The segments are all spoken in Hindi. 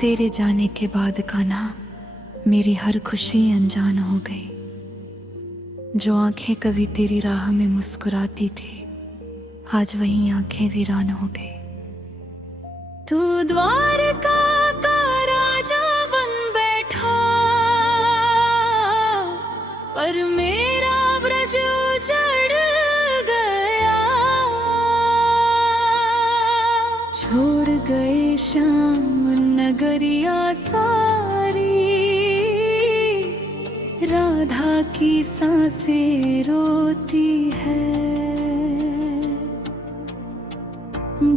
तेरे जाने के बाद कान्हा मेरी हर खुशी अनजान हो गई। जो आंखें कभी तेरी राह में मुस्कुराती थी, आज वही आंखें वीरान हो गई। तू द्वारका का राजा बन बैठा, पर मेरा ब्रज उजड़ गया। छोड़ गए श्याम नगरिया सारी, राधा की सांसें रोती है।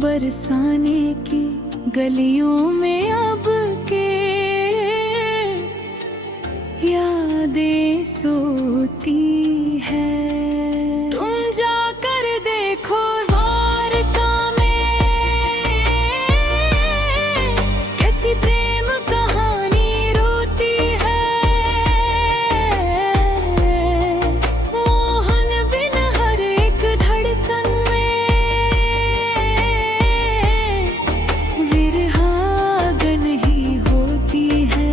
बरसाने की गलियों में अब के यादें सोती है। तुम जाकर देखो द्वारका में, कैसी प्रेम कहानी रोती है। मोहन बिन हर एक धड़कन में विरहागन ही होती है।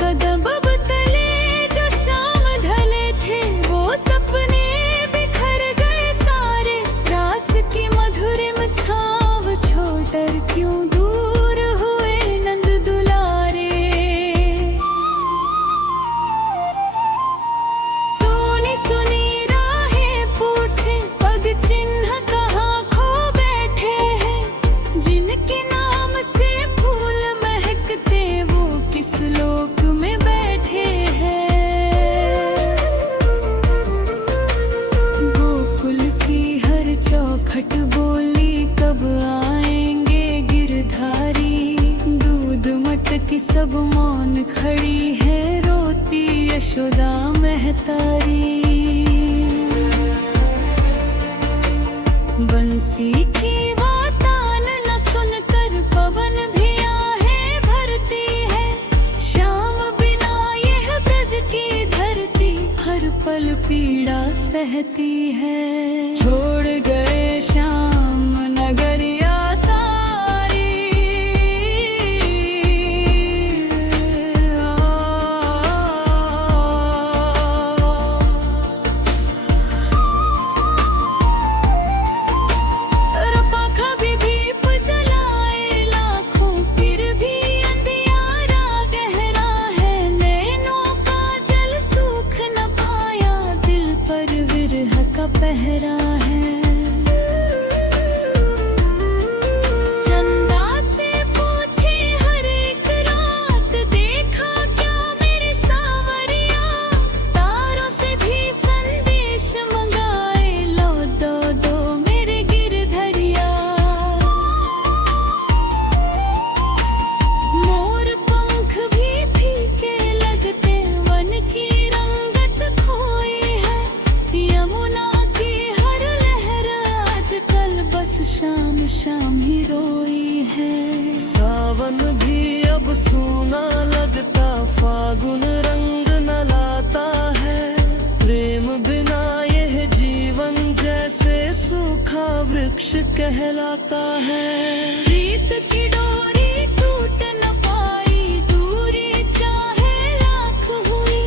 कदम बदले जो शाम ढले थे, वो सपने बिखर गए सारे। रास की मधुरिम छाव छोड़कर क्यों दूर हुए नंद दुलारे। सुनी सुनी राहें पूछे, पग चिन्ह कहाँ खो बैठे हैं। जिनके नाम से फूल महकते, वो किस लोक में बैठे हैं। गोकुल की हर चौखट बोली, कब आएंगे गिरधारी। दूध मटकी सब मौन खड़ी है, रोती यशोदा महतारी। बंसी की वातान न सुनकर पवन भी आहें भरती है। श्याम बिना यह ब्रज की धरती, हर पल पीड़ा सहती है। छोड़ गए श्याम नगरिया सारी, रफा भीप जलाए लाखों, फिर भी अंधियारा गहरा है। नैनों का जल सूख न पाया, दिल पर विरह का पहरा है। चंदा से पूछे हर एक रात, देखा क्या मेरे सावरिया। तारों से भी संदेश मंगाए, लो दो दो मेरे गिरधरिया। मोर पंख भी फीके लगते, वन की रंगत खोई है। यमुना की हर लहर आजकल बस शाम शाम ही रोई है। सावन भी अब सूना लगता, फागुन रंग न लाता है। प्रेम बिना यह जीवन जैसे सूखा वृक्ष कहलाता है। प्रीत की डोरी टूट न पाई, दूरी चाहे लाख हुई।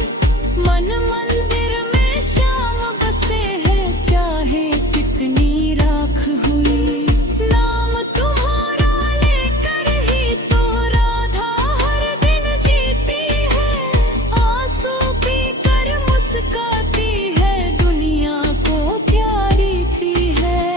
मन मंदिर में श्याम बसे हैं, चाहे कितनी राख हुई। नाम तुम्हारा लेकर ही तो राधा हर दिन जीती है। आंसू पीकर मुस्काती है, दुनिया को प्यारी थी है।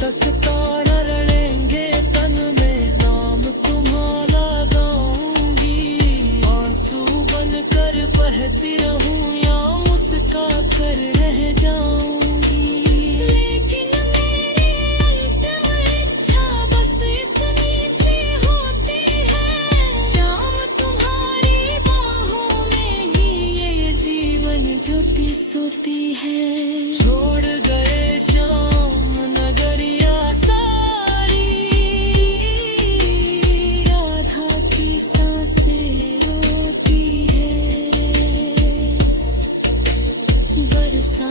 तक ताना रणेंगे तन में नाम तुम्हारा गाऊंगी आंसू बनकर बहती रहूं या मुस्का कर रह जाऊंगी लेकिन मेरी अंतिम इच्छा बस इतनी सी होती है शाम तुम्हारी बाहों में ही ये जीवन ज्योति सोती है छोड़ गए शाम नगरिया सारी राधा की सांसें रोती है बरसा